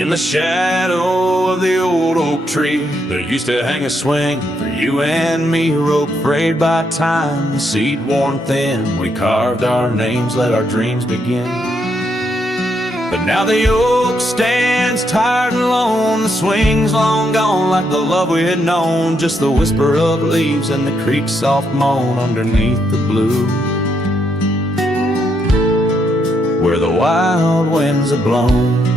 In the shadow of the old oak tree, there used to hang a swing for you and me, a rope frayed by time, the seed worn thin. We carved our names, let our dreams begin. But now the oak stands tired and alone, the swing's long gone like the love we had known. Just the whisper of leaves and the creek's soft moan underneath the blue, where the wild winds have blown.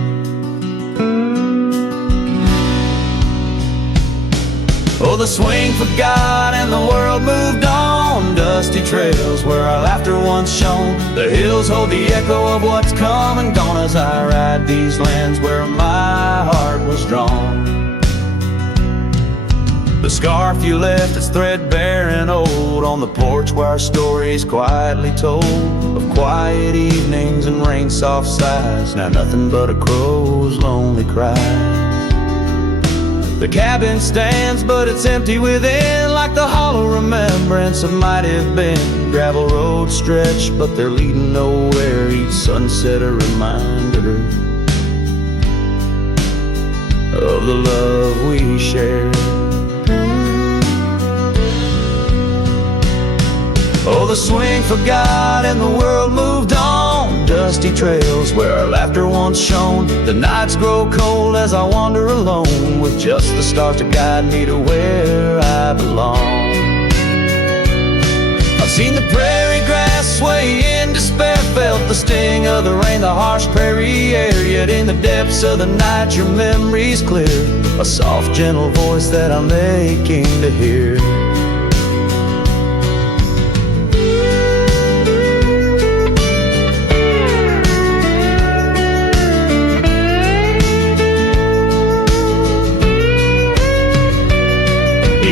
Oh, the swing forgot and the world moved on. Dusty trails where our laughter once shone. The hills hold the echo of what's come and gone as I ride these lands where my heart was drawn. The scarf you left is threadbare and old on the porch where our stories quietly told of quiet evenings and rain-soft sighs. Now nothing but a crow's lonely cry. The cabin stands, but it's empty within, like the hollow remembrance of might have been. Gravel roads stretch, but they're leading nowhere. Each sunset a reminder of the love we shared. Oh, the swing forgot and the world moved on. Dusty trails where our laughter once shone. The nights grow cold as I wander alone, with just the stars to guide me to where I belong. I've seen the prairie grass sway in despair, felt the sting of the rain, the harsh prairie air. Yet in the depths of the night your memory's clear, a soft gentle voice that I'm aching to hear.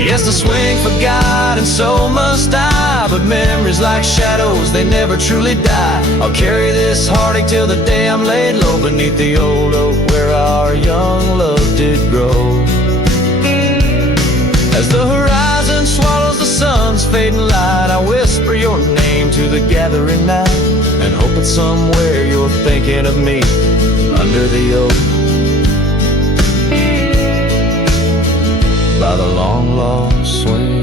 Yes, the swing forgot and so must I, but memories like shadows, they never truly die. I'll carry this heartache till the day I'm laid low beneath the old oak where our young love did grow. As the horizon swallows the sun's fading light, I whisper your name to the gathering night, and hope that somewhere you're thinking of me under the oak by the long lost swing.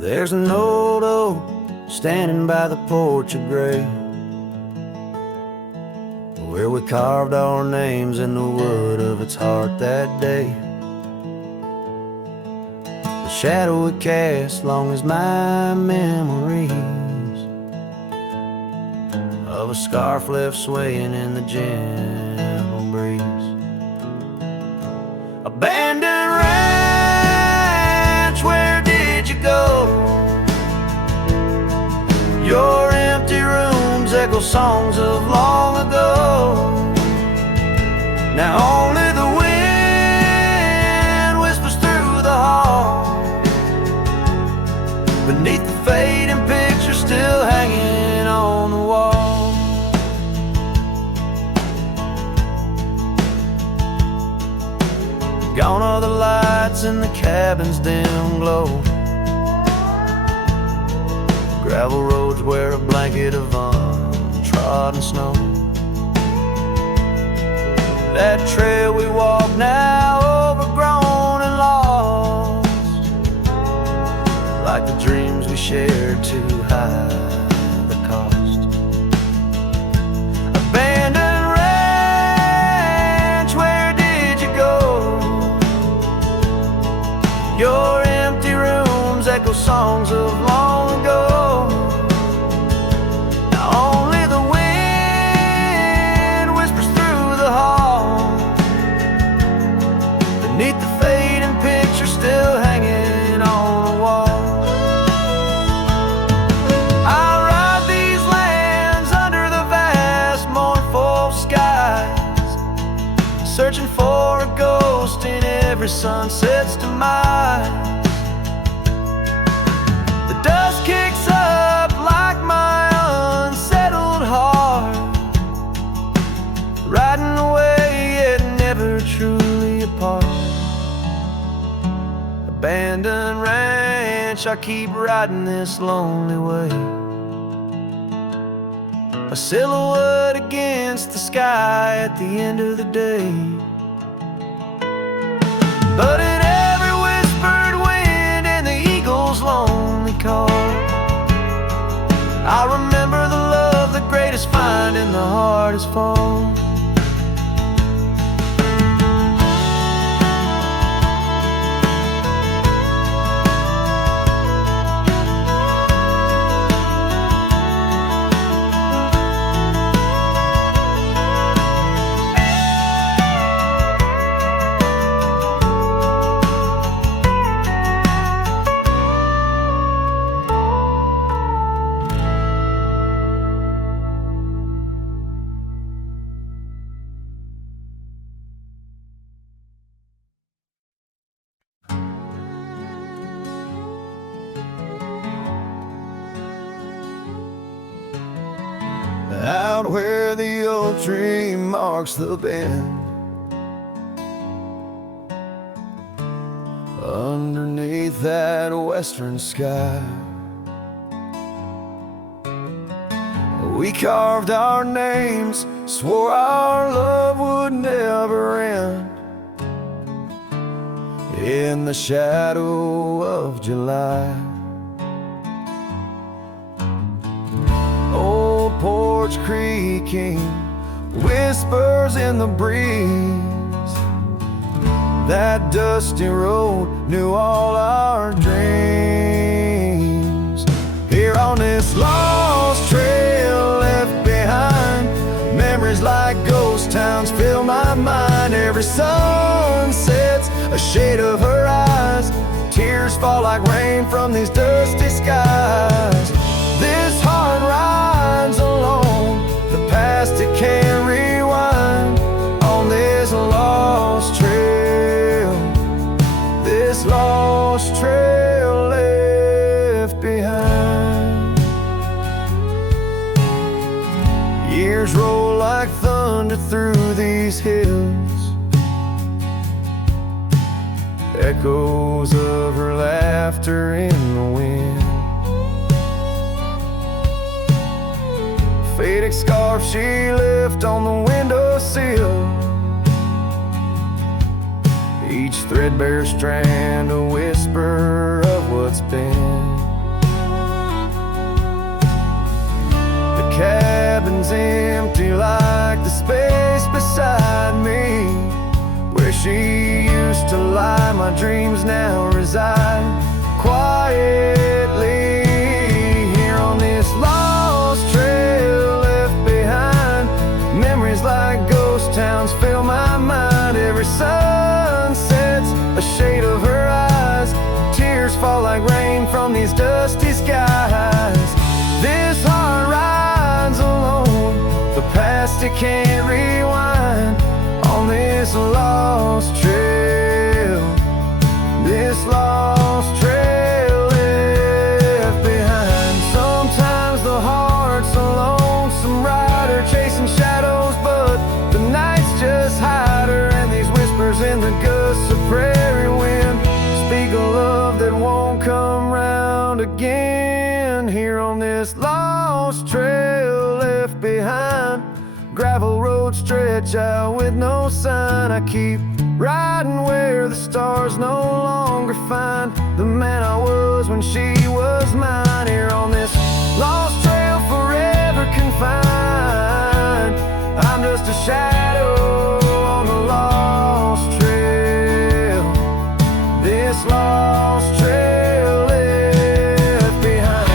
There's an old oak standing by the porch of gray, where we carved our names in the wood of its heart that day. The shadow it cast long as my memories of a scarf left swaying in the gentle breeze. Abandoned ranch, where did you go? Your empty rooms echo songs of long ago. Now only the wind whispers through the hall, beneath the fading picture still hanging on the wall. Gone are the lights in the cabin's dim glow. Gravel roads wear a blanket of untrodden snow. That trail we walk now overgrown and lost, like the dreams we shared too high the cost. Abandoned ranch, where did you go? Your empty rooms echo songs of long ago. Beneath the fading picture still hanging on the wall. sun sets to mine. The dust kicks up like my unsettled heart, riding away yet never truly apart. Abandoned ranch, I keep riding this lonely way, a silhouette against the sky at the end of the day. But in every whispered wind and the eagle's lonely call, I remember the love the greatest find in the hardest fall. Out where the old tree marks the bend, underneath that western sky, we carved our names, swore our love would never end. In the shadow of July, old porch creaking, whispers in the breeze. That dusty road knew all our dreams. Here on this lost trail left behind, memories like ghost towns fill my mind. Every sun sets a shade of her eyes, tears fall like rain from these dusty skies. This heart rides alone, the past it can't rewind. On this lost trail, this lost trail left behind. Years roll like thunder through these hills, echoes of her laughter in the wind. Faded scarf she left on the windowsill, each threadbare strand a whisper of what's been. The cabin's empty like the space beside me, where she used to lie. My dreams now reside quietly here on this lost trail left behind. Memories like ghost towns fill my mind. Every sun sets a shade of her eyes, tears fall like rain from these dusty skies. This heart rides alone, the past it can't rewind. On this lost trail, this lost trail left behind. Sometimes the heart's a lonesome rider chasing shadows, but the nights just hide her. And these whispers in the gusts of prairie wind speak a love that won't come round again. Here on this lost trail left behind, gravel roads stretch out with no sign. I keep riding where the stars no longer find the man I was when she was mine. Here on this lost trail forever confined, I'm just a shadow on the lost trail, this lost trail left behind.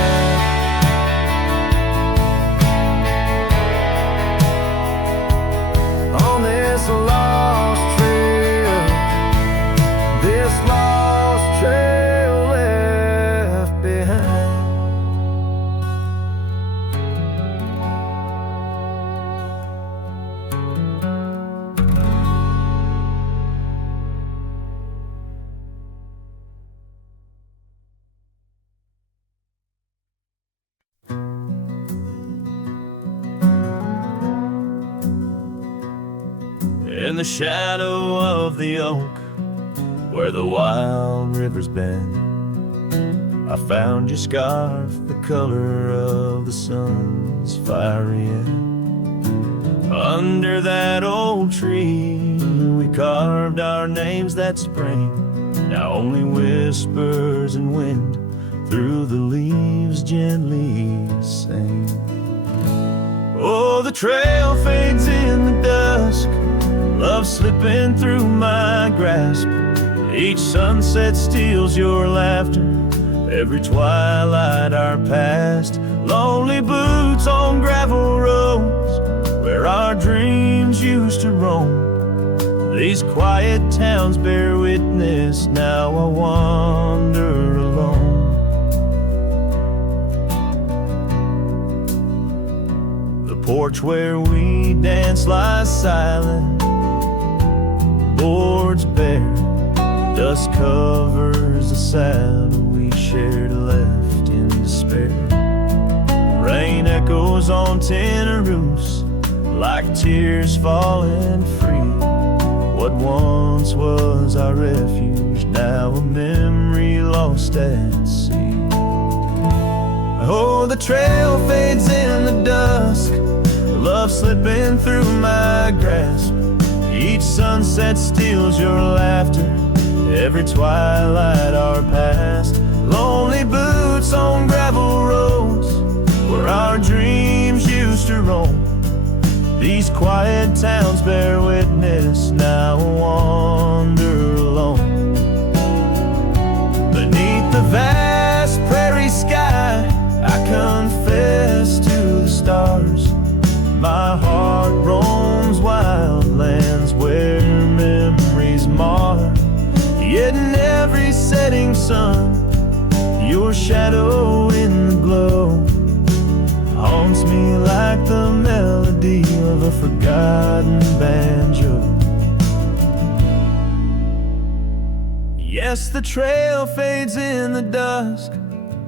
On this lost trail, this lost trail left behind. In the shadow of the oak, where the wild rivers bend, I found your scarf, the color of the sun's fiery end. Under that old tree, we carved our names that spring. Now only whispers and wind through the leaves gently sing. Oh, the trail fades in the dusk, love slipping through my grasp. Each sunset steals your laughter, every twilight our past. Lonely boots on gravel roads, where our dreams used to roam. These quiet towns bear witness, now I wander alone. The porch where we dance lies silent, boards bare, dust covers the saddle we shared, left in despair. Rain echoes on tin roofs like tears falling free. What once was our refuge, now a memory lost at sea. Oh, the trail fades in the dusk, love slipping through my grasp. Each sunset steals your laughter, every twilight our past. Lonely boots on gravel roads, where our dreams used to roam. These quiet towns bear witness, now I wander alone. Beneath the vast prairie sky, I confess to the stars. My heart roams wild lands where memories mar. Yet in every setting sun, your shadow in the glow haunts me like the melody of a forgotten banjo. Yes, the trail fades in the dusk,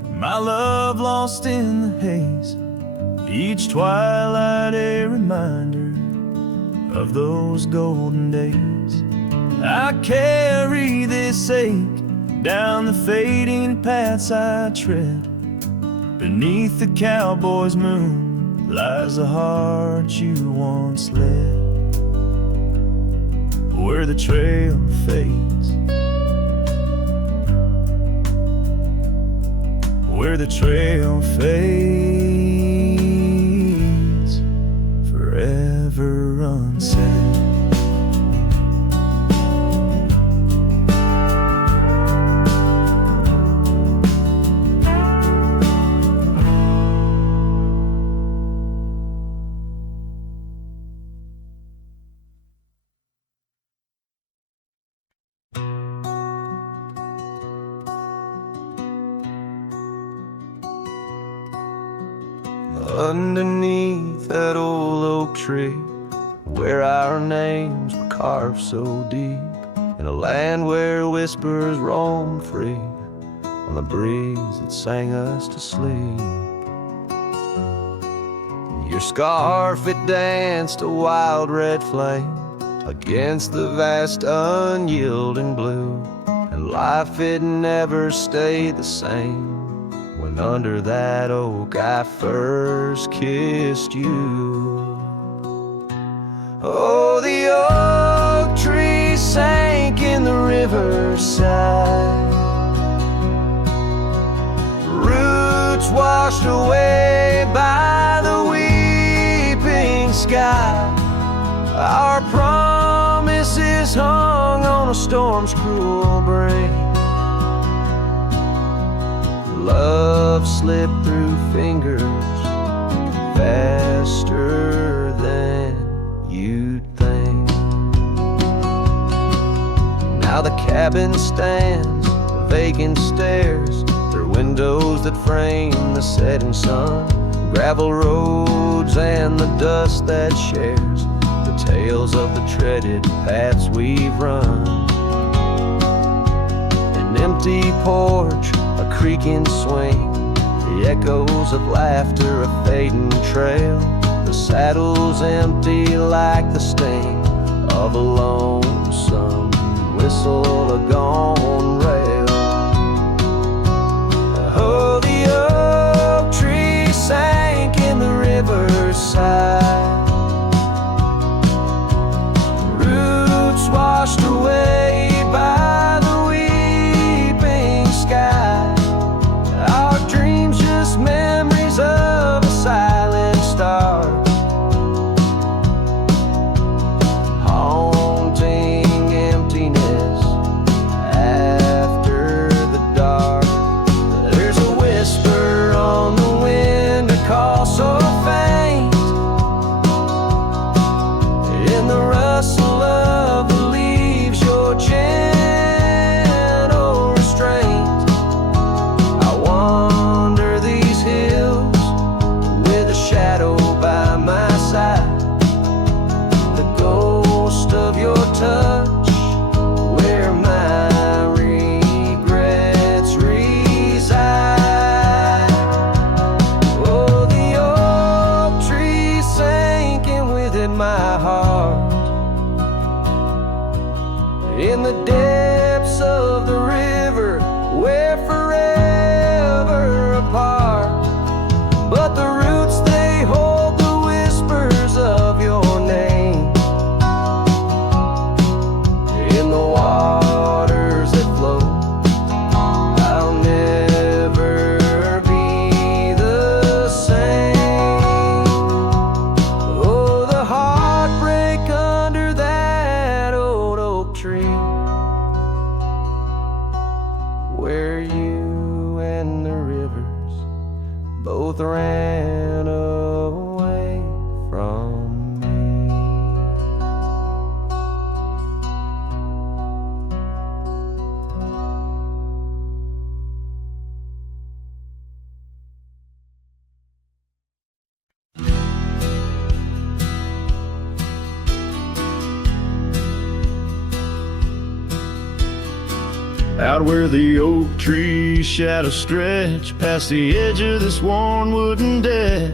my love lost in the haze. Each twilight a reminder of those golden days. I carry this ache down the fading paths I tread. Beneath the cowboy's moon lies the heart you once led. Where the trail fades, where the trail fades, forever unsaid. Underneath that old oak tree, where our names were carved so deep, in a land where whispers roam free on the breeze that sang us to sleep. Your scarf, it danced a wild red flame against the vast unyielding blue, and life, it never stayed the same when under that oak I first kissed you. Oh, the oak tree sank in the riverside, roots washed away by the weeping sky. Our promises hung on a storm's cruel brain. Love slipped through fingers faster than you'd think. Now the cabin stands, vacant stairs, through windows that frame the setting sun, gravel roads and the dust that shares the tales of the treaded paths we've run. An empty porch, a creaking swing, the echoes of laughter, a fading trail. The saddle's empty like the sting of a lonesome whistle, a gone rail. Oh, the oak tree sank in the riverside, roots washed away by the weeping sky. Our dreams just memories of a silent star, haunting emptiness after the dark. There's a whisper on the wind, a call so faint, in the rustle of the leaves, your gentle restraint. I wander these hills with a shadow by my side, the ghost of your touch where my regrets reside. Oh, the oak tree sinking within my heart, in the depths of the river, we're forever apart. But the roots, they hold the whispers of your name, in the waters that flow. I'll never be the same. Oh, the heartbreak under that old oak tree, where you and the rivers both ran away from me. Out where the oak tree shadows stretch past the edge of this worn wooden deck,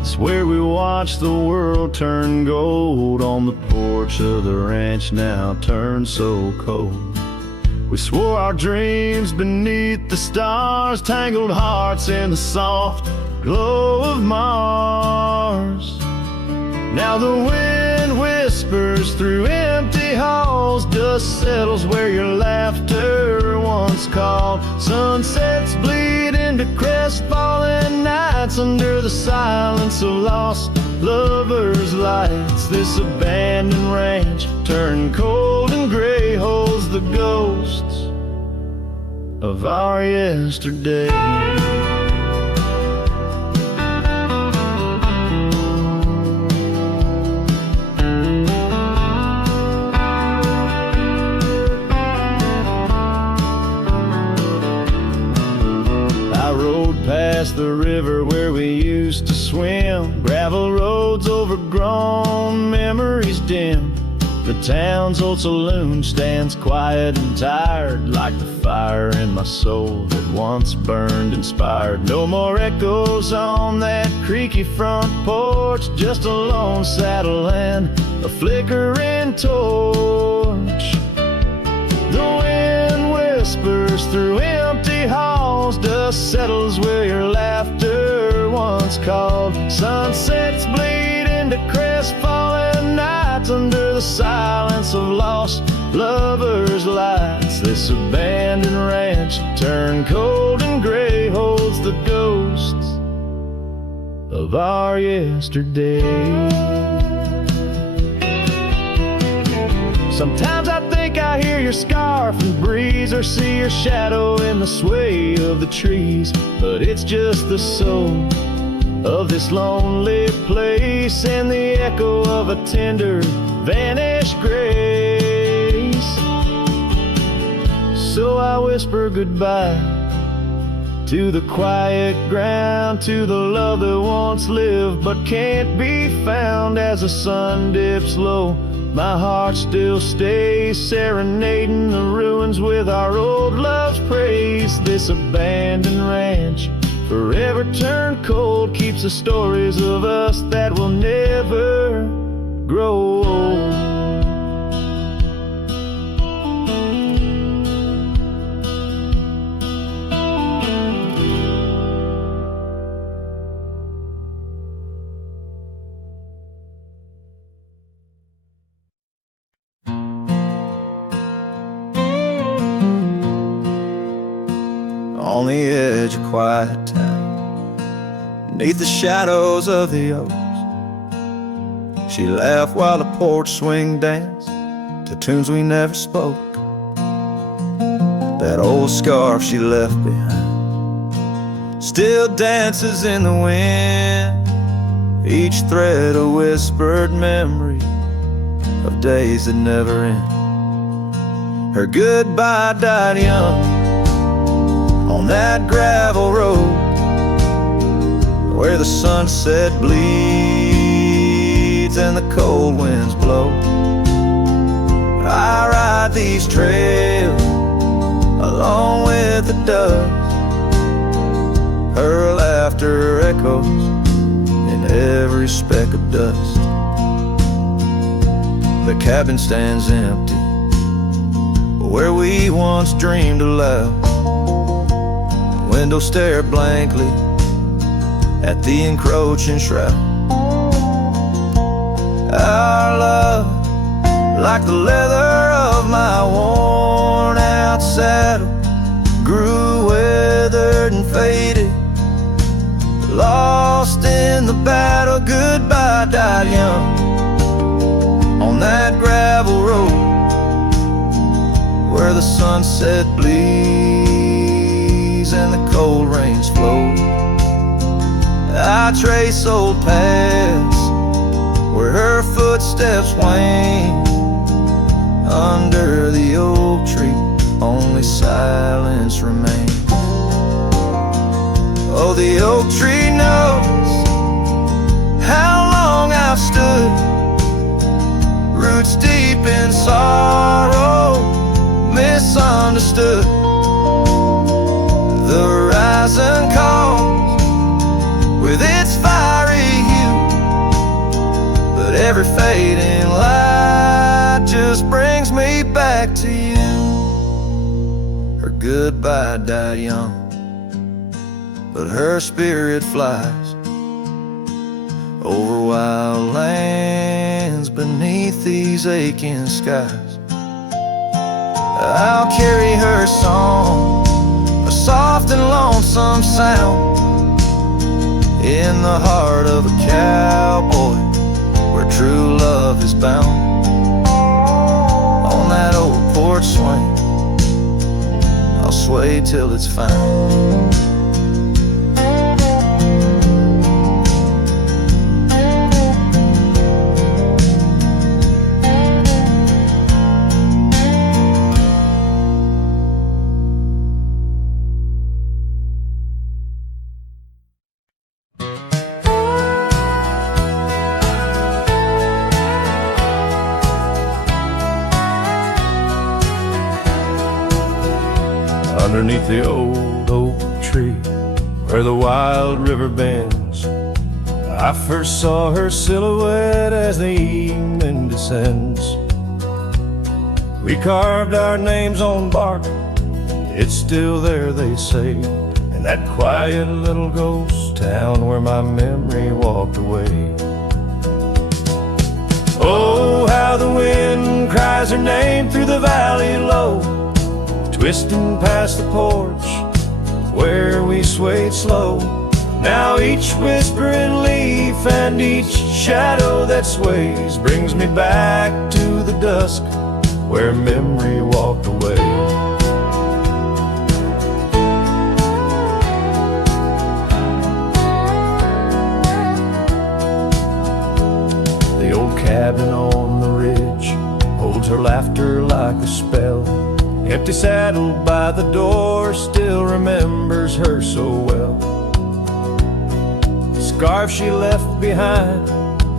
it's where we watch the world turn gold on the porch of the ranch, now turned so cold. We swore our dreams beneath the stars, tangled hearts in the soft glow of Mars. Now the wind whispers through empty halls, dust settles where your laughter once called. Sunsets bleed into crestfallen nights under the silence of lost lovers' lights. This abandoned ranch turned cold and gray holds the ghosts of our yesterday. Past the river where we used to swim, gravel roads overgrown, memories dim. The town's old saloon stands quiet and tired, like the fire in my soul that once burned inspired. No more echoes on that creaky front porch, just a lone saddle and a flickering torch. The wind whispers through empty halls, dust settles where your laughter once called. Sunsets bleed into crestfallen nights under the silence of lost lovers' lights. This abandoned ranch turned cold and gray holds the ghosts of our yesterday. Sometimes I think I hear your scarf and breeze, or see your shadow in the sway of the trees. But it's just the soul of this lonely place, and the echo of a tender vanished grace. So I whisper goodbye to the quiet ground, to the love that once lived but can't be found. As the sun dips low, my heart still stays serenading the ruins with our old love's praise. This abandoned ranch, forever turned cold, keeps the stories of us that will never grow old. On the edge of quiet town, beneath the shadows of the oaks, she laughed while the porch swing danced to tunes we never spoke. That old scarf she left behind still dances in the wind, each thread a whispered memory of days that never end. Her goodbye died young on that gravel road where the sunset bleeds and the cold winds blow. I ride these trails along with the dust. Her laughter echoes in every speck of dust. The cabin stands empty where we once dreamed aloud. Windows stare blankly at the encroaching shroud. Our love, like the leather of my worn out saddle, grew weathered and faded, lost in the battle. Goodbye died young on that gravel road where the sunset bleeds and the cold rains flow. I trace old paths where her footsteps wane. Under the oak tree only silence remains. Oh, the oak tree knows how long I've stood, roots deep in sorrow, misunderstood. The horizon calls with its fiery hue, but every fading light just brings me back to you. Her goodbye died young, but her spirit flies over wild lands beneath these aching skies. I'll carry her song, a soft and lonesome sound, in the heart of a cowboy where true love is bound. On that old porch swing, I'll sway till it's found. Underneath the old oak tree where the wild river bends, I first saw her silhouette as the evening descends. We carved our names on bark, it's still there they say, in that quiet little ghost town where my memory walked away. Oh, how the wind cries her name through the valley low, twisting past the porch where we swayed slow. Now each whispering leaf and each shadow that sways brings me back to the dusk where memory walked away. The old cabin on the ridge holds her laughter like a spell. Empty saddle by the door still remembers her so well. The scarf she left behind,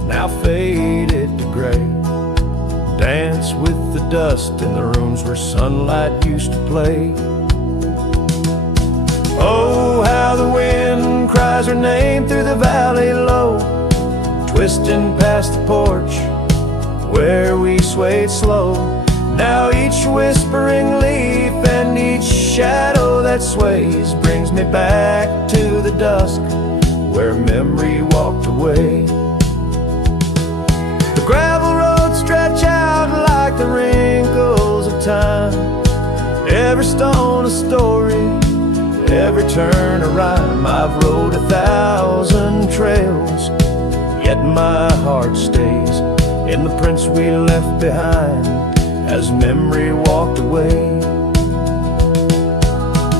now faded to gray, dance with the dust in the rooms where sunlight used to play. Oh, how the wind cries her name through the valley low, twisting past the porch where we swayed slow. Now each whispering leaf and each shadow that sways brings me back to the dusk where memory walked away. The gravel roads stretch out like the wrinkles of time, every stone a story, every turn a rhyme. I've rode 1,000 trails, yet my heart stays in the prints we left behind as memory walked away.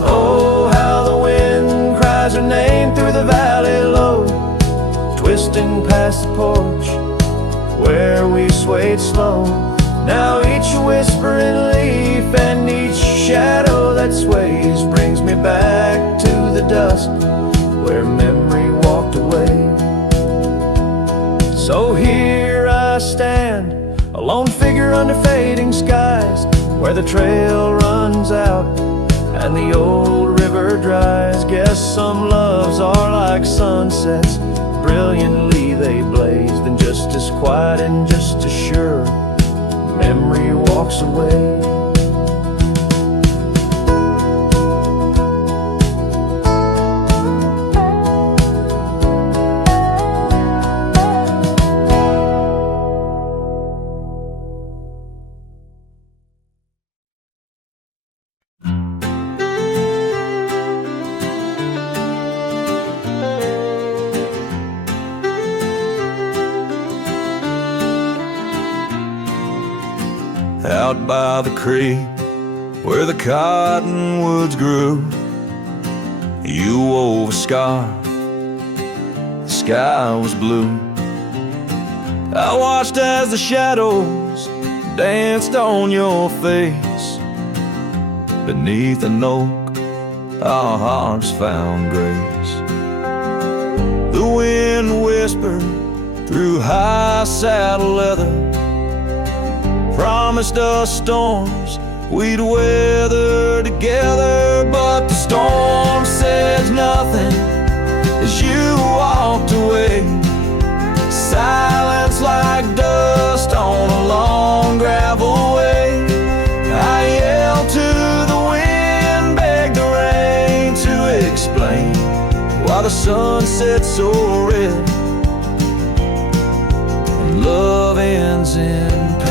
Oh, how the wind cries her name through the valley low, twisting past the porch where we swayed slow. Now each whispering leaf and each shadow that sways brings me back to the dusk where memory walked away. So here I stand, a lone figure under fading skies, where the trail runs out and the old river dries. Guess some loves are like sunsets, brilliantly they blaze, then just as quiet and just as sure memory walks away. Out by the creek where the cottonwoods grew, you wove a scarf, the sky was blue. I watched as the shadows danced on your face. Beneath an oak, our hearts found grace. The wind whispered through high saddle leather, promised us storms we'd weather together. But the storm said nothing as you walked away. Silence like dust on a long gravel way. I yelled to the wind, begged the rain to explain why the sun set so red and love ends in pain.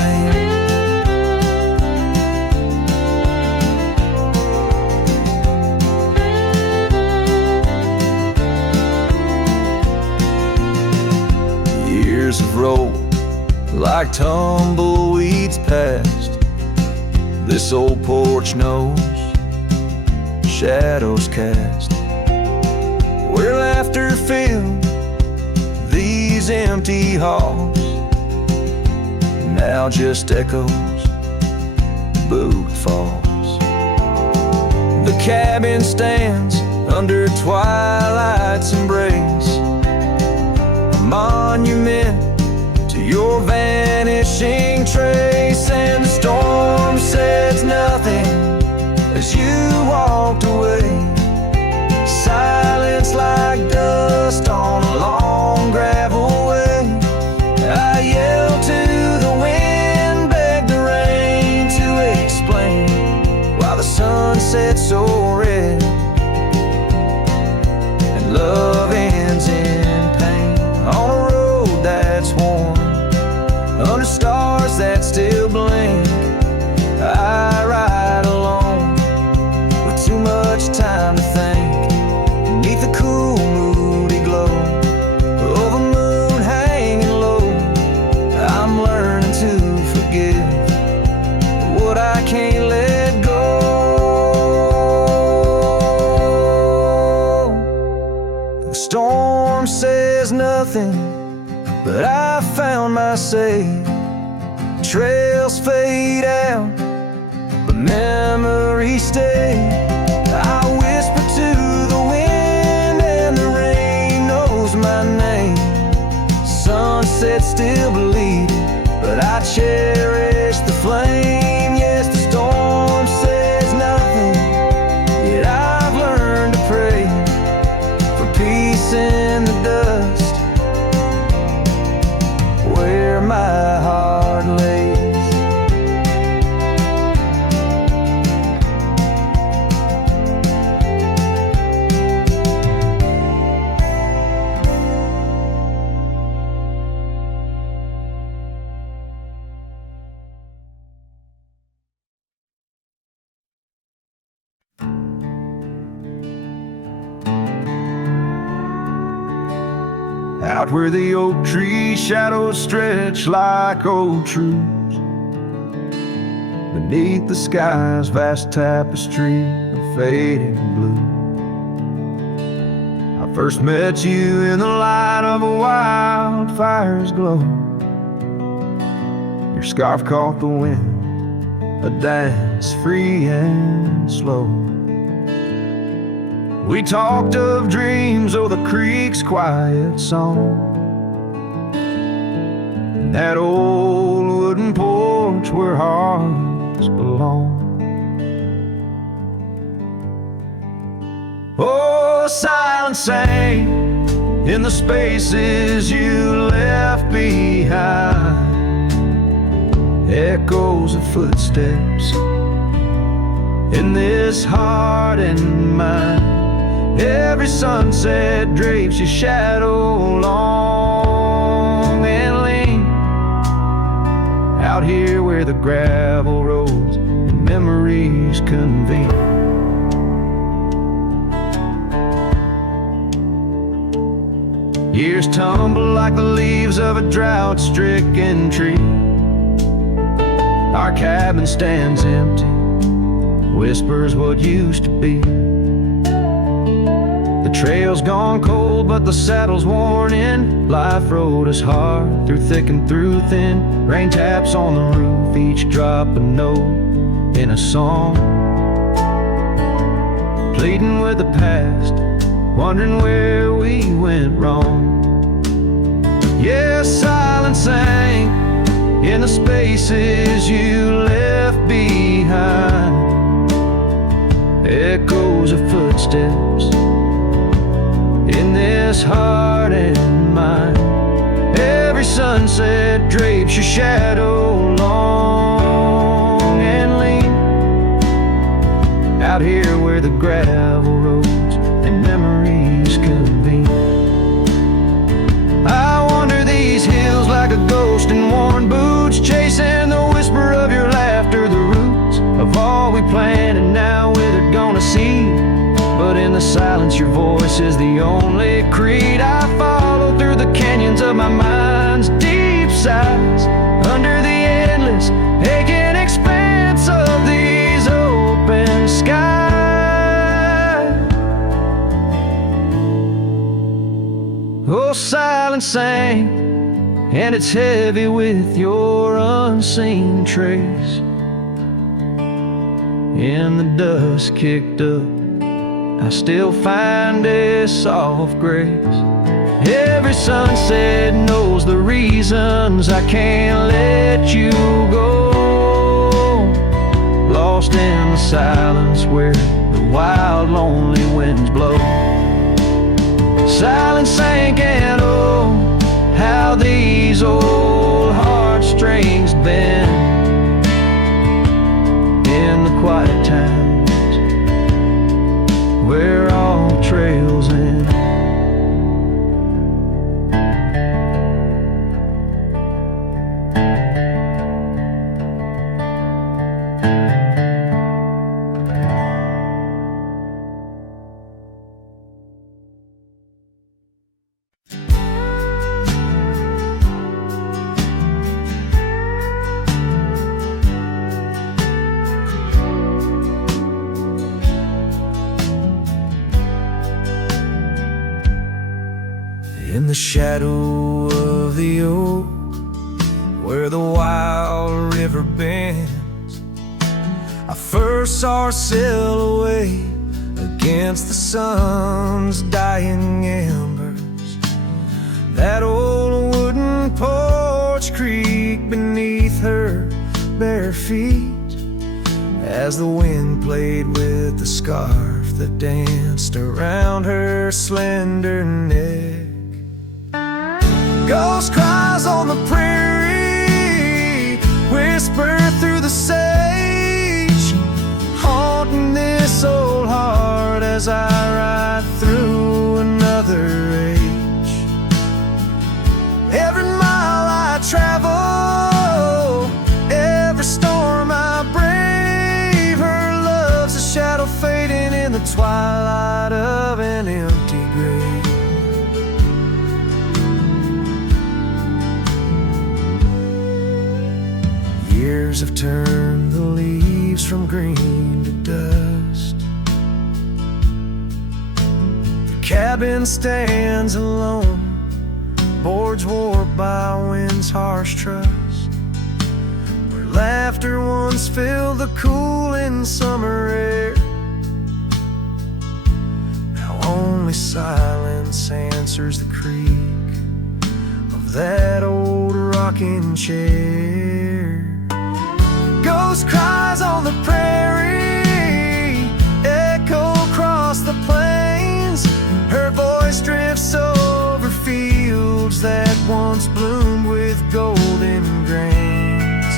Years have rolled like tumbleweeds past this old porch knows shadows cast, where laughter filled these empty halls. Now just echoes, boot falls. The cabin stands under twilight's embrace, a monument to your vanishing trace. And the storm says nothing as you walked away. Silence like dust on a long gravel way. I yelled to the wind, begged the rain to explain why the sun set so red and love ends in pain. On a road that's worn, under stars that still blink, I ride alone with too much time to think. Beneath the cool moody glow of a moon hanging low, I'm learning to forgive what I can't let go. The storm says nothing, but I found my say. Trails fade out, but memories stay. I whisper to the wind and the rain knows my name. Sunset still bleeding, but I cherish the flame. Yes, the storm says nothing, yet I've learned to pray for peace in the dust where my heart lay. out where the oak tree shadows stretch like old truths, beneath the sky's vast tapestry of fading blue. I first met you in the light of a wildfire's glow. Your scarf caught the wind, a dance free and slow. We talked of dreams, oh, the creek's quiet song, and that old wooden porch where hearts belong. Oh, silence sang in the spaces you left behind, echoes of footsteps in this heart and mind. Every sunset drapes your shadow long and lean, out here where the gravel roads and memories convene. Years tumble like the leaves of a drought-stricken tree. Our cabin stands empty, whispers what used to be. The trail's gone cold, but the saddle's worn in. Life rode us hard, through thick and through thin. Rain taps on the roof, each drop a note in a song. Pleading with the past, wondering where we went wrong. Yes, silence sang in the spaces you left behind, echoes of footsteps in this heart and mind. Every sunset drapes your shadow long and lean, out here where the gravel roads and memories convene. I wander these hills like a ghost in worn boots, chasing the whisper of your laughter, the roots of all we planned and now withered gonna see. But in the silence your voice is the only creed I follow, through the canyons of my mind's deep sighs, under the endless aching expanse of these open skies. Oh, silence sang, and it's heavy with your unseen trace. In the dust kicked up, I still find a soft grace. Every sunset knows the reasons I can't let you go, lost in the silence where the wild lonely winds blow. Silence sank and oh, how these old heartstrings bend in the quiet times where all trails end. In the shadow of the oak, where the wild river bends, I first saw her silhouette against the sun's dying embers. That old wooden porch creaked beneath her bare feet as the wind played with the scarf that danced around her slender neck. Ghost cries on the prairie whisper through the sage, haunting this old heart as I ride through another age. Every mile I travel, every storm I brave, her love's a shadow fading in the twilight of an empty grave. years have turned the leaves from green to dust. The cabin stands alone, boards warped by wind's harsh trust, where laughter once filled the cooling summer air. Now only silence answers the creak of that old rocking chair. Ghost cries on the prairie echo across the plains. Her voice drifts over fields that once bloomed with golden grains.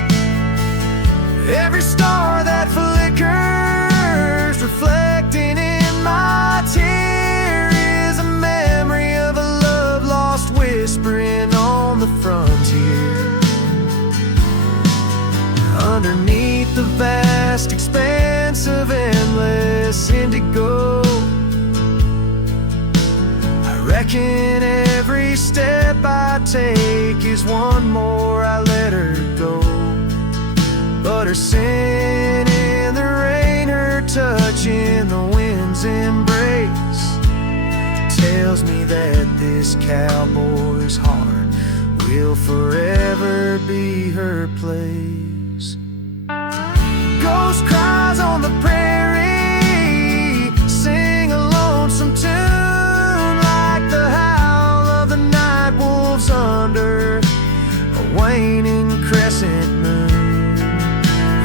Every star that flickers, reflecting in my tear, is a memory of a love lost whispering on the frontier. Underneath the vast expanse of endless indigo, I reckon every step I take is one more I let her go. But her sin in the rain, her touch in the wind's embrace, tells me that this cowboy's heart will forever be her place. Ghost cries on the prairie, sing a lonesome tune, like the howl of the night wolves under a waning crescent moon.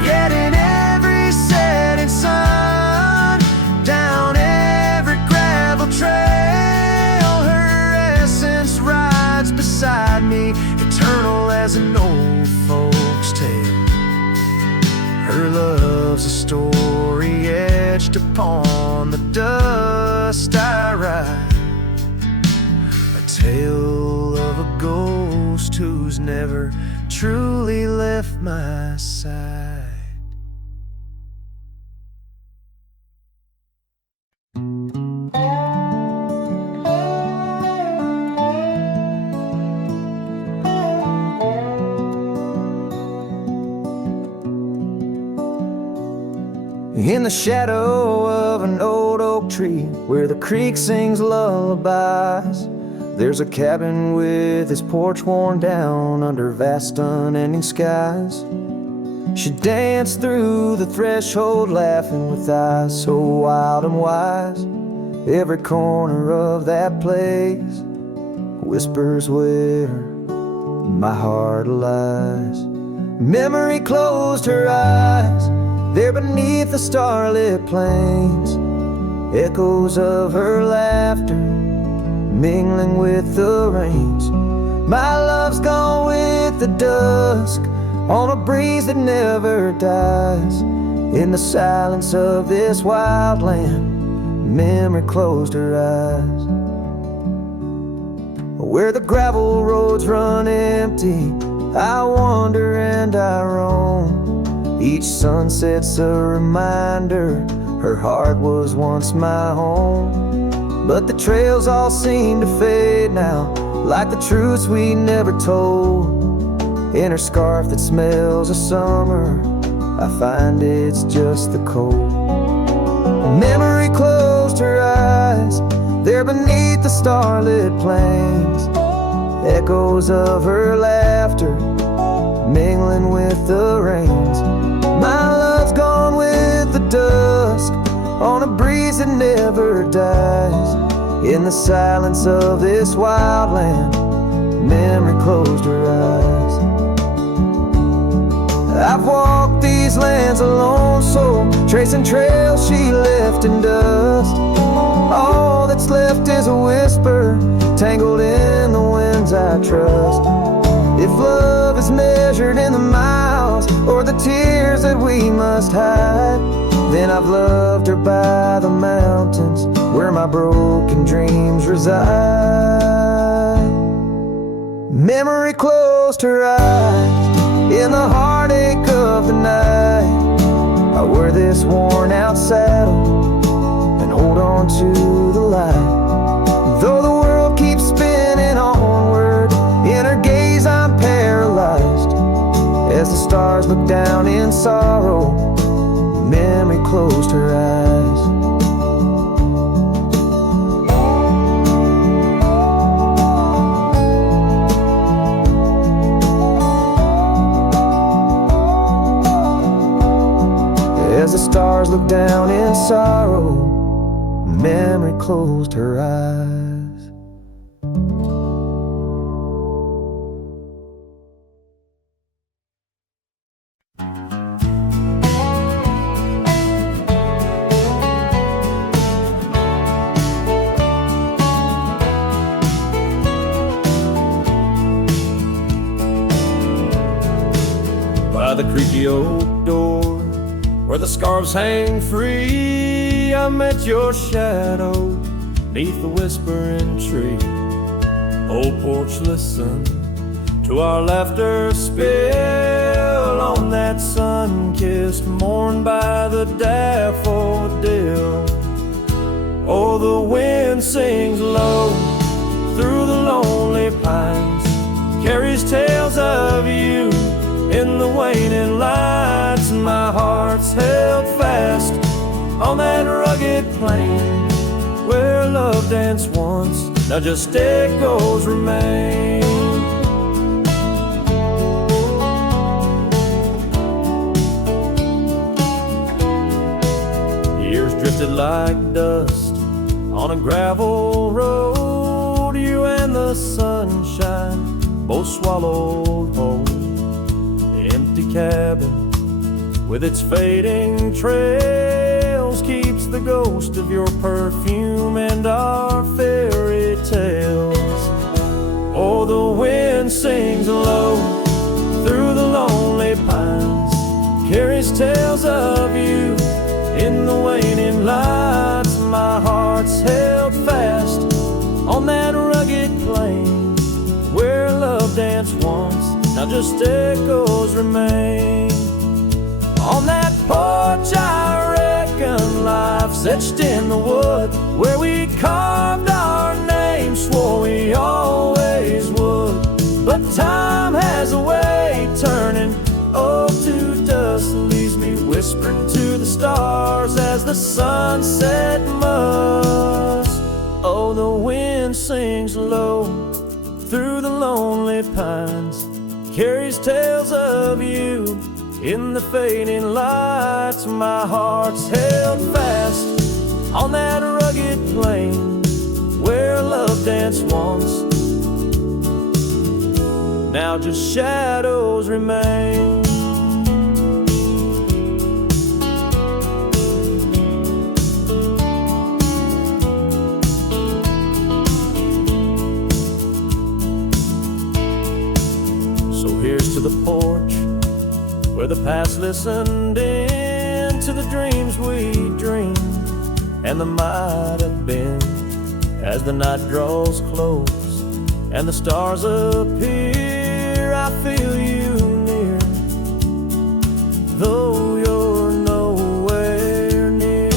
Yet in every setting sun, down every gravel trail, her essence rides beside me, eternal as an old folk's tale. Her love's a story etched upon the dust I ride, a tale of a ghost who's never truly left my side. In the shadow of an old oak tree, where the creek sings lullabies, there's a cabin with its porch worn down under vast unending skies. She danced through the threshold laughing with eyes so wild and wise. Every corner of that place whispers where my heart lies. Memory closed her eyes there beneath the starlit plains, echoes of her laughter mingling with the rains. My love's gone with the dusk on a breeze that never dies. In the silence of this wild land, memory closed her eyes. Where the gravel roads run empty, I wander and I roam. Each sunset's a reminder her heart was once my home. But the trails all seem to fade now, like the truths we never told. In her scarf that smells of summer, I find it's just the cold. Memory closed her eyes there beneath the starlit plains, echoes of her laughter mingling with the rains. My love's gone with the dusk on a breeze that never dies. In the silence of this wild land, memory closed her eyes. I've walked these lands alone, so tracing trails she left in dust. All that's left is a whisper tangled in the winds I trust. If love is measured in the miles or the tears that we must hide, then I've loved her by the mountains where my broken dreams reside. Memory closed her eyes in the heartache of the night. I wear this worn out saddle and hold on to the light. Though the world keeps spinning onward, in her gaze I'm paralyzed as the stars stars looked down in sorrow, memory closed her eyes. As the stars looked down in sorrow, memory closed her eyes. By the creaky oak door, where the scarves hang free, I met your shadow neath the whispering tree. Old porch, listen to our laughter spill on that sun-kissed morn by the daffodil. Oh, the wind sings low through the lonely pines, carries tales of you in the waning lights. My heart's held fast on that rugged plain where love danced once, now just echoes remain. Years drifted like dust on a gravel road, you and the sunshine both swallowed whole. Empty cabin with its fading trails keeps the ghost of your perfume and our fairy tales. Oh, the wind sings low through the lonely pines, carries tales of you in the waning lights. My heart's held fast on that rugged plain where love danced once, now just echoes remain. On that porch I reckon life's etched in the wood, where we carved our names, swore we always would. But time has a way turning old to dust, leaves me whispering to the stars as the sunset must. Oh, the wind sings low through the lonely pines, carries tales of you in the fading lights. My heart's held fast on that rugged plain where love danced once, now just shadows remain. So here's to the porch where the past listened in to the dreams we dreamed and the might have been. As the night draws close and the stars appear, I feel you near, though you're nowhere near.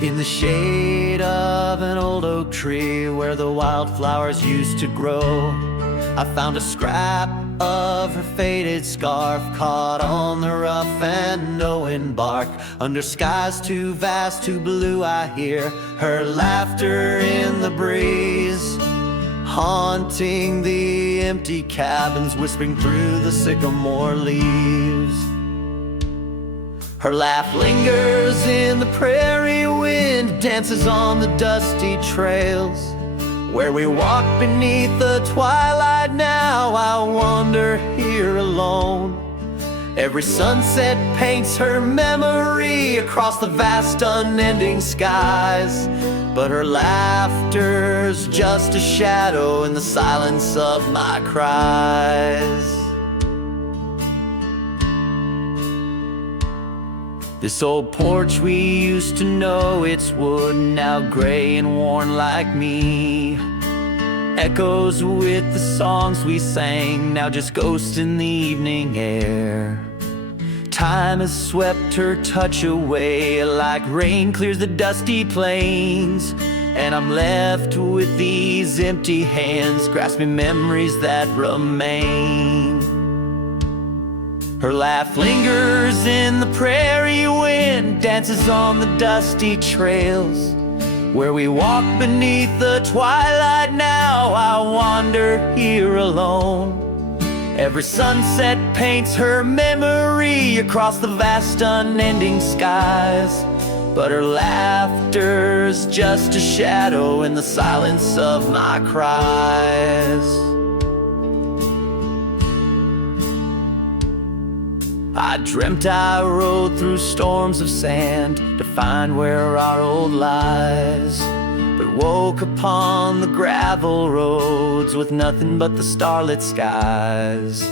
In the shade of an old oak tree where the wildflowers used to grow, I found a scrap of her faded scarf caught on the rough and knowing bark. Under skies too vast, too blue, I hear her laughter in the breeze, haunting the empty cabins, whispering through the sycamore leaves. Her laugh lingers in the prairie wind, dances on the dusty trails where we walk beneath the twilight. Now I wander here alone. Every sunset paints her memory across the vast unending skies, but her laughter's just a shadow in the silence of my cries. This old porch we used to know, it's wood, now gray and worn like me. Echoes with the songs we sang, now just ghosts in the evening air. Time has swept her touch away, like rain clears the dusty plains. And I'm left with these empty hands, grasping memories that remain. Her laugh lingers in the prairie wind, dances on the dusty trails. Where we walk beneath the twilight now, I wander here alone. Every sunset paints her memory across the vast unending skies. But her laughter's just a shadow in the silence of my cries. I dreamt I rode through storms of sand to find where our old lies, but woke upon the gravel roads with nothing but the starlit skies.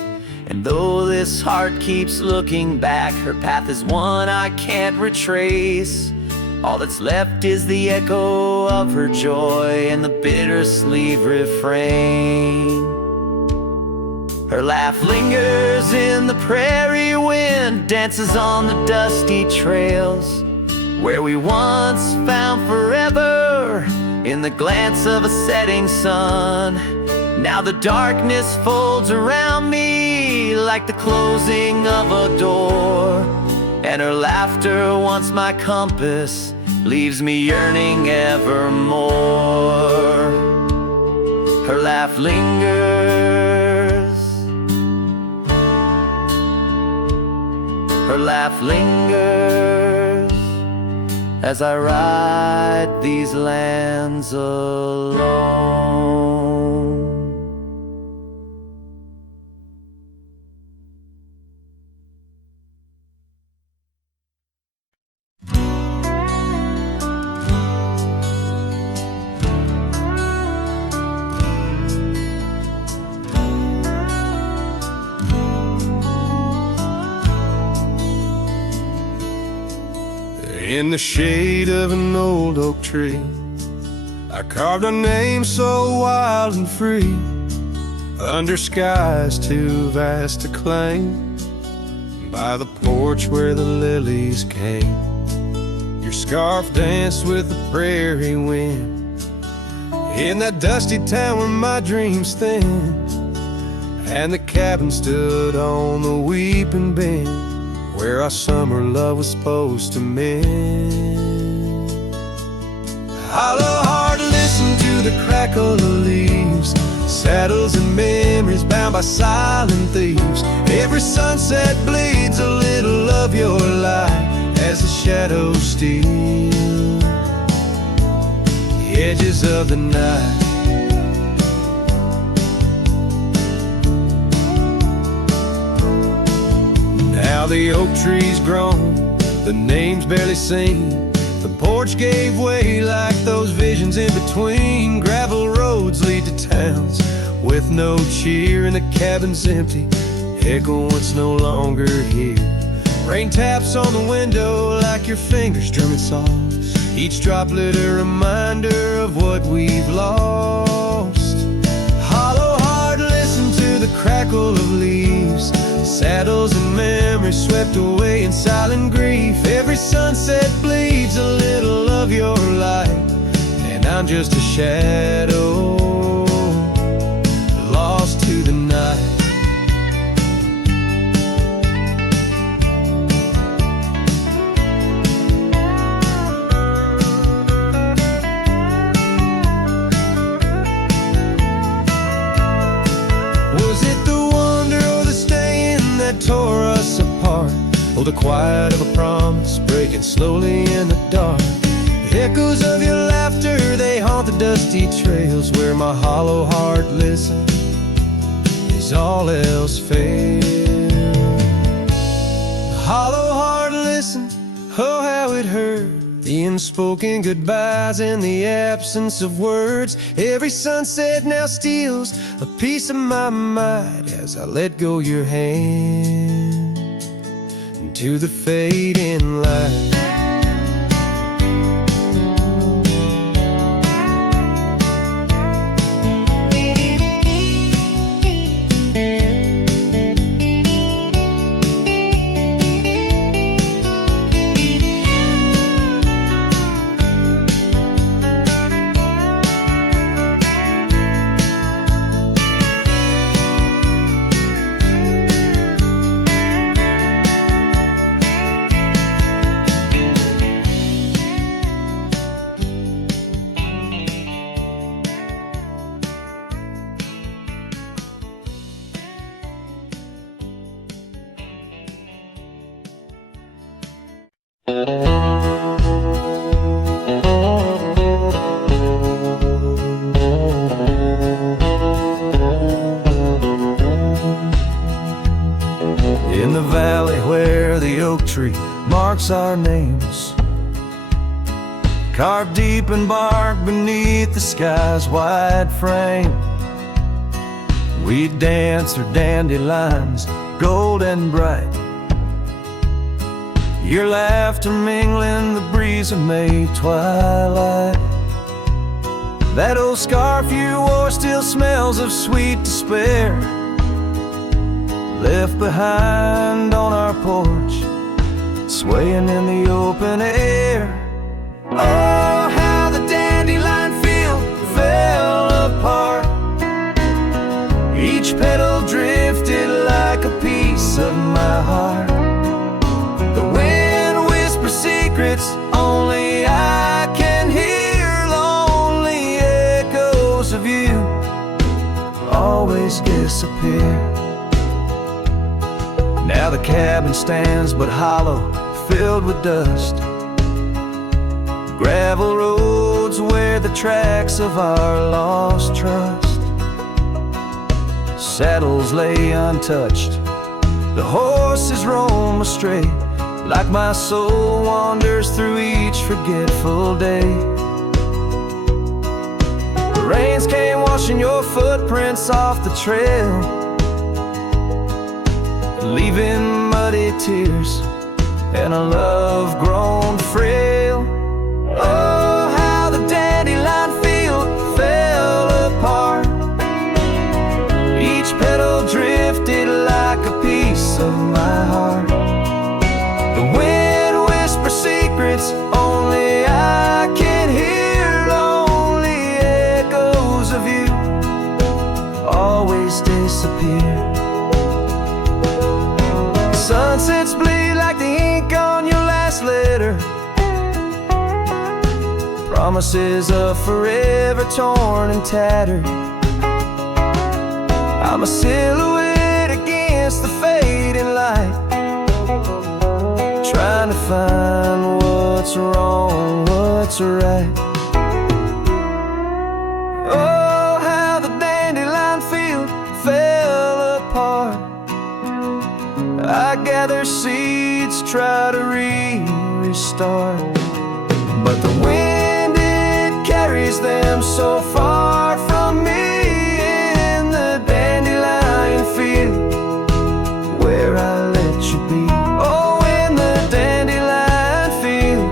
And though this heart keeps looking back, her path is one I can't retrace. All that's left is the echo of her joy and the bitter sleeve refrain. Her laugh lingers in the prairie wind, dances on the dusty trails. Where we once found forever in the glance of a setting sun. Now the darkness folds around me like the closing of a door. And her laughter, once my compass, leaves me yearning evermore. Her laugh lingers. Her laugh lingers as I ride these lands alone. In the shade of an old oak tree, I carved a name so wild and free, under skies too vast to claim, by the porch where the lilies came. Your scarf danced with the prairie wind, in that dusty town where my dreams thinned, and the cabin stood on the weeping bend, where our summer love was supposed to mend. Hollow heart, listen to the crackle of leaves, saddles and memories bound by silent thieves. Every sunset bleeds a little of your light as the shadows steal the edges of the night. Now the oak tree's grown, the name's barely seen. The porch gave way like those visions in between. Gravel roads lead to towns with no cheer, and the cabin's empty, echo it's no longer here. Rain taps on the window like your fingers drumming soft, each droplet a reminder of what we've lost. Hollow heart, listen to the crackle of leaves, saddles and memories swept away in silent grief. Every sunset bleeds a little of your light, and I'm just a shadow lost to the night. Was it the wonder or the staying that tore us apart? Oh, the quiet of a promise breaking slowly in the dark. Echoes of your laughter, they haunt the dusty trails, where my hollow heart listens as all else fails. Hollow heart listened, oh how it hurt, the unspoken goodbyes and the absence of words. Every sunset now steals a piece of my mind as I let go your hand. to the fading light. In the valley where the oak tree marks our names, carved deep in bark beneath the sky's wide frame, we dance through dandelions, gold and bright, your laughter mingling the breeze of May twilight. That old scarf you wore still smells of sweet despair, left behind on our porch, swaying in the open air. Oh, how the dandelion field fell apart, each petal drifted like a piece of my heart. The wind whispers secrets only I can hear, lonely echoes of you always disappear. Now the cabin stands but hollow, filled with dust, gravel roads where the tracks of our lost trust. Saddles lay untouched, the horses roam astray, like my soul wanders through each forgetful day. The rains came washing your footprints off the trail, leaving muddy tears and a love grown frail. Oh, how the dandelion field fell apart, each petal drifted like a piece of my heart. The wind whispers secrets only I can hear, lonely echoes of you always disappear. Sunsets bleed like the ink on your last letter, promises of forever torn and tattered. I'm a silhouette against the fading light, trying to find what's wrong, what's right. Oh, how the dandelion field fell apart, I gather seeds, try to restart, but the wind, it carries them so far from me. In the dandelion field where I let you be. Oh, in the dandelion field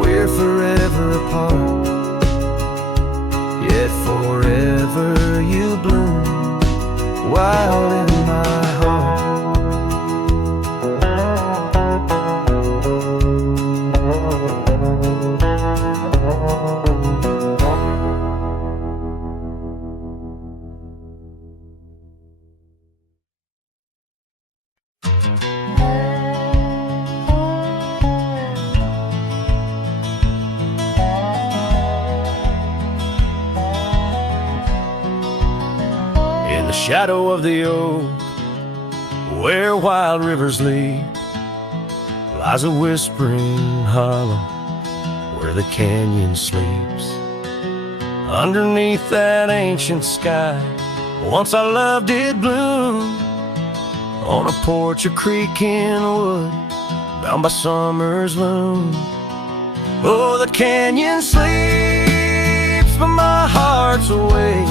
we're forever apart, yet forever you bloom wild in my heart. In the shadow of the oak, where wild rivers lead, lies a whispering hollow where the canyon sleeps. Underneath that ancient sky, once our love did bloom, on a porch, a creek in wood, bound by summer's loom. Oh, the canyon sleeps, but my heart's awake,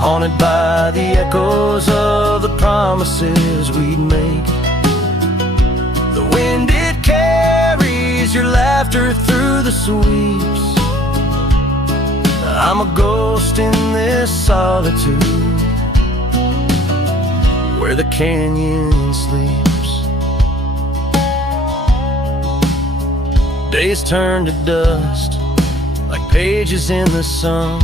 haunted by the echoes of the promises we'd make. laughter through the sweeps. I'm a ghost in this solitude, where the canyon sleeps. Days turn to dust, like pages in the sun.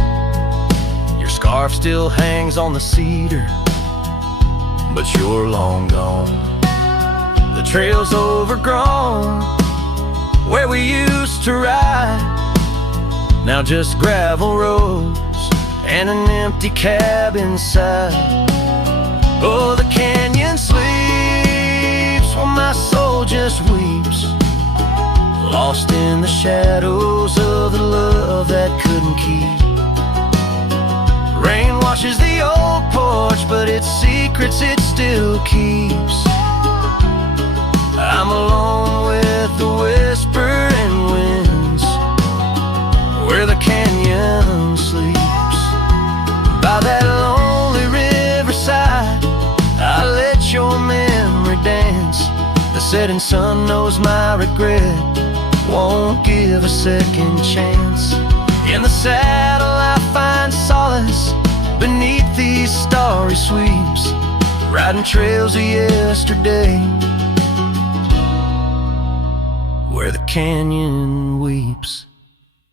Your scarf still hangs on the cedar, but you're long gone. The trail's overgrown, where we used to ride. Now just gravel roads and an empty cab inside. Oh, the canyon sleeps while my soul just weeps, lost in the shadows of the love that couldn't keep. Rain washes the old porch, but its secrets it still keeps. I'm alone with the whispering winds, where the canyon sleeps. By that lonely riverside, I let your memory dance. The setting sun knows my regret won't give a second chance. In the saddle I find solace beneath these starry sweeps, riding trails of yesterday, where the canyon weeps.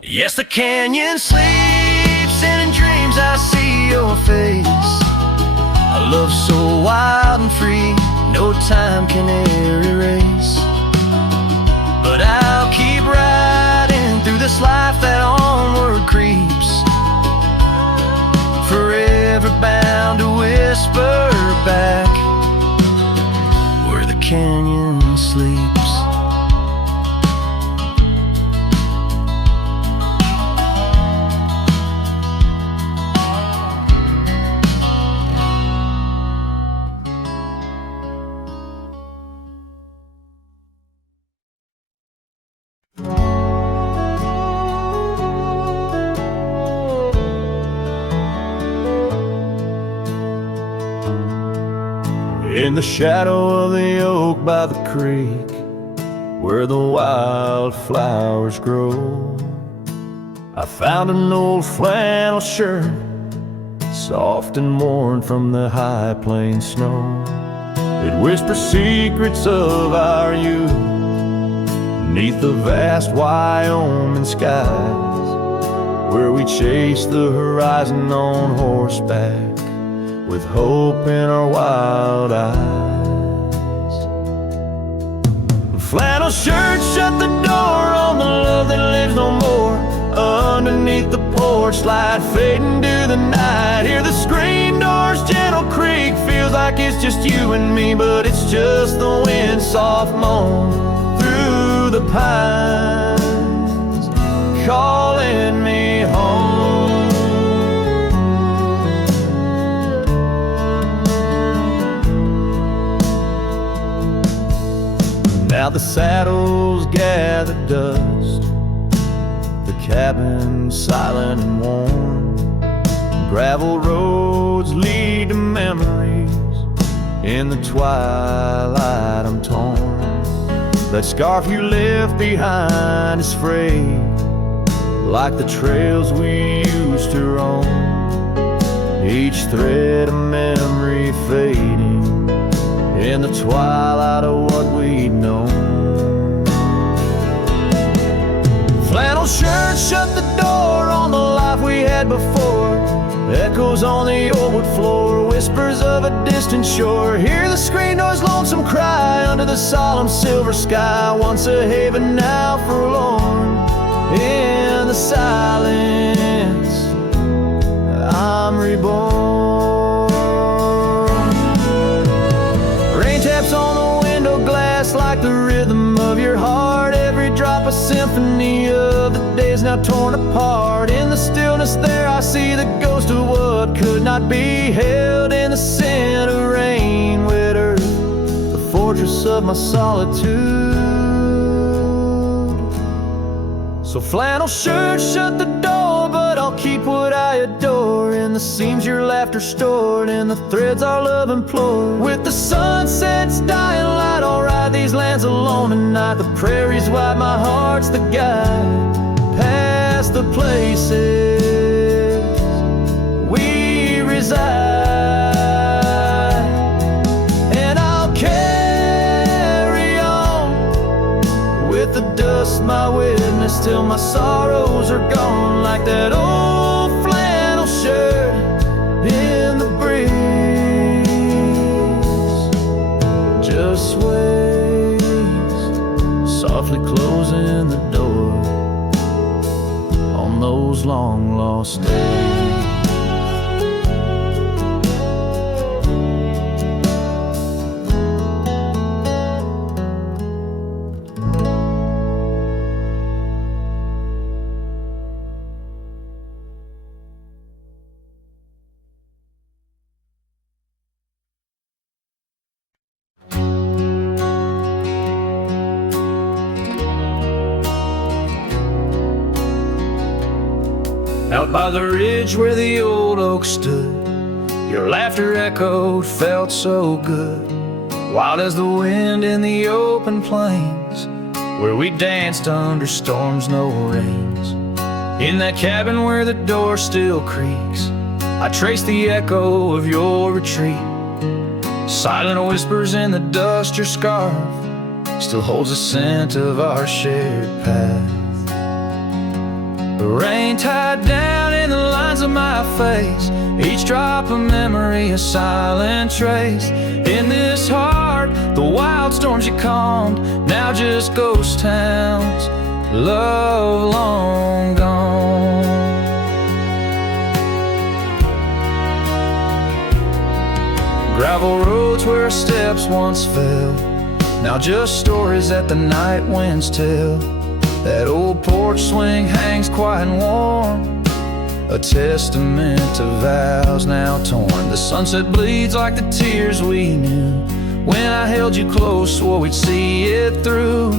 Yes, the canyon sleeps, and in dreams I see your face. A love so wild and free, no time can e'er erase. But I'll keep riding through this life that onward creeps, forever bound to whisper back, where the canyon sleeps. In the shadow of the oak by the creek, where the wildflowers grow, I found an old flannel shirt, soft and worn from the high plain snow. It whispers secrets of our youth, neath the vast Wyoming skies, where we chase the horizon on horseback, with hope in our wild eyes. Flannel shirt shut the door on the love that lives no more. Underneath the porch light fading to the night, hear the screen door's gentle creak. Feels like it's just you and me, but it's just the wind soft moan through the pines, calling me home. Now the saddles gather dust, the cabin silent and warm. Gravel roads lead to memories, in the twilight I'm torn. That scarf you left behind is frayed, like the trails we used to roam. Each thread of memory fading in the twilight of what we'd known. Flannel shirt shut the door on the life we had before. Echoes on the old wood floor, whispers of a distant shore. Hear the screen door's lonesome cry under the solemn silver sky. Once a haven, now forlorn. In the silence, I'm reborn. On the window glass like the rhythm of your heart, every drop a symphony of the days now torn apart. In the stillness there I see the ghost of what could not be, held in the scent of rain, wet earth, the fortress of my solitude. So flannel shirt shut the door, but I'll I'll keep what I adore, in the seams your laughter stored, in the threads our love implored. With the sunset's dying light, I'll ride these lands alone tonight. The prairies wide, my heart's the guide, past the places we reside. And I'll carry on with the dust my witness till my sorrows are gone, like that old flannel shirt in the breeze just sways, softly closing the door on those long lost days. Out by the ridge where the old oak stood, your laughter echoed, felt so good. Wild as the wind in the open plains, where we danced under storms, no rains. In that cabin where the door still creaks, I trace the echo of your retreat. Silent whispers in the dust, your scarf still holds the scent of our shared path. The rain tied down in the lines of my face, each drop a memory, a silent trace. In this heart, the wild storms you calmed, now just ghost towns, love long gone. Gravel roads where our steps once fell, now just stories that the night winds tell. That old porch swing hangs quiet and warm, a testament to vows now torn. The sunset bleeds like the tears we knew when I held you close, swore we'd see it through.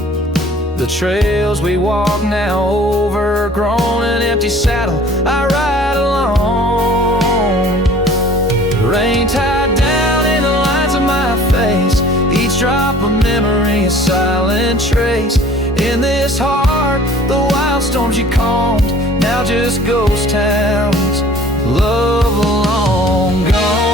The trails we walk now overgrown, an empty saddle I ride alone. The rain tied down in the lines of my face, each drop a memory, a silent trace. In this heart, the wild storms you calmed, now just ghost towns, love long gone.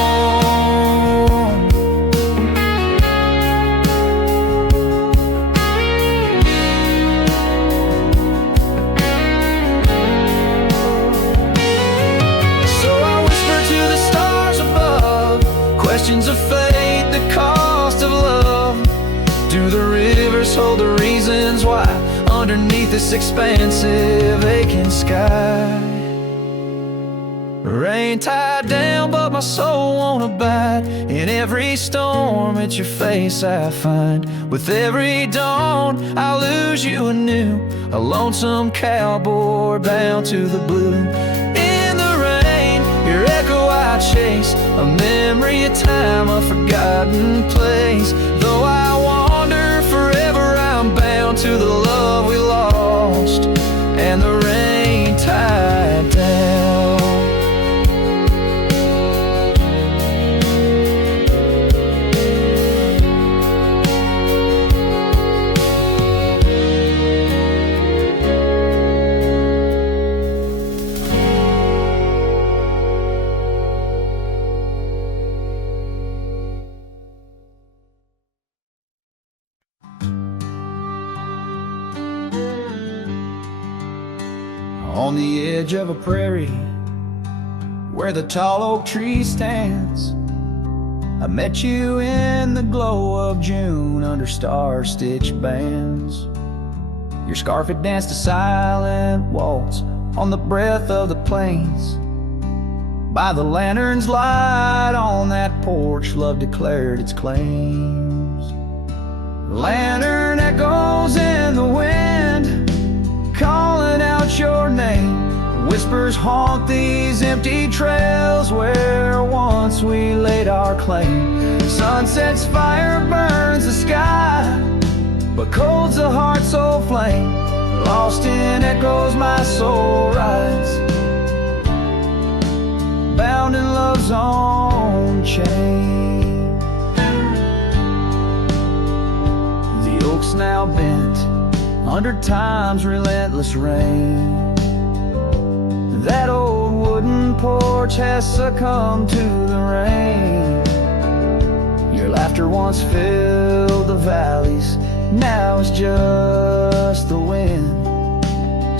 So I whisper to the stars above, questions of fate, the cost of love. Do the rivers hold the reasons why underneath this expansive aching sky? Rain tied down but my soul won't abide. In every storm it's your face I find. With every dawn I lose you anew, a lonesome cowboy bound to the blue. In the rain, your echo I chase, a memory of time, a forgotten place. Though I wander forever, I'm bound to the love we lost and the rain tied down. On the edge of a prairie, where the tall oak tree stands, I met you in the glow of June under star-stitched bands. Your scarf had danced a silent waltz on the breath of the plains. By the lantern's light on that porch, love declared its claims. Lantern echoes in the wind, calling out your name. Whispers haunt these empty trails where once we laid our claim. Sunset's fire burns the sky, but cold's the heart's old flame. Lost in echoes my soul rides, bound in love's own chain. The oak's now bent under time's relentless reign. That old wooden porch has succumbed to the rain. Your laughter once filled the valleys, now it's just the wind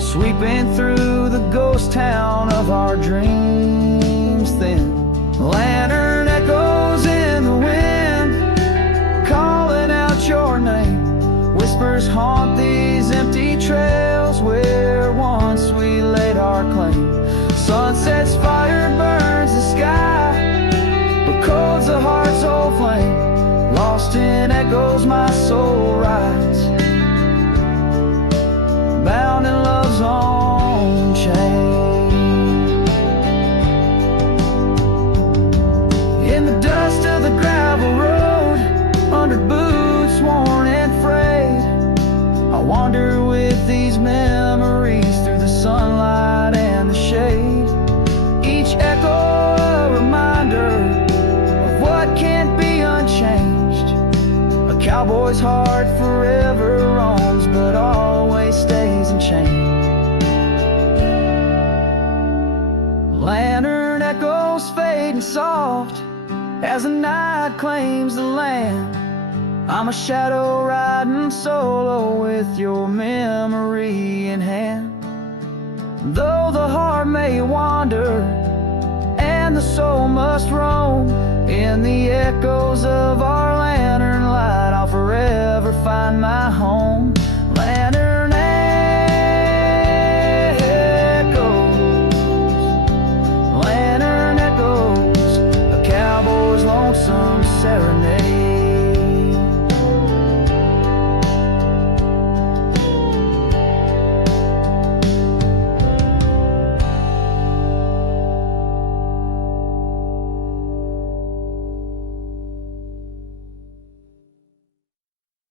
sweeping through the ghost town of our dreams thin. Lantern echoes in the wind, calling out your name. Whispers haunt these empty trails where once we laid our claim. Sunset's fire burns the sky, but cold's the heart's old flame. Lost in echoes my soul rides, bound in love's own chain. In the dust of the gravel road, under boots worn and frayed, I wander with these memories through the sunlight and the shade. Each echo a reminder of what can't be unchanged. A cowboy's heart forever roams, but always stays enchained. Lantern echoes fading soft as the night claims the land. I'm a shadow riding solo with your memory in hand. Though the heart may wander and the soul must roam, in the echoes of our lantern light I'll forever find my home.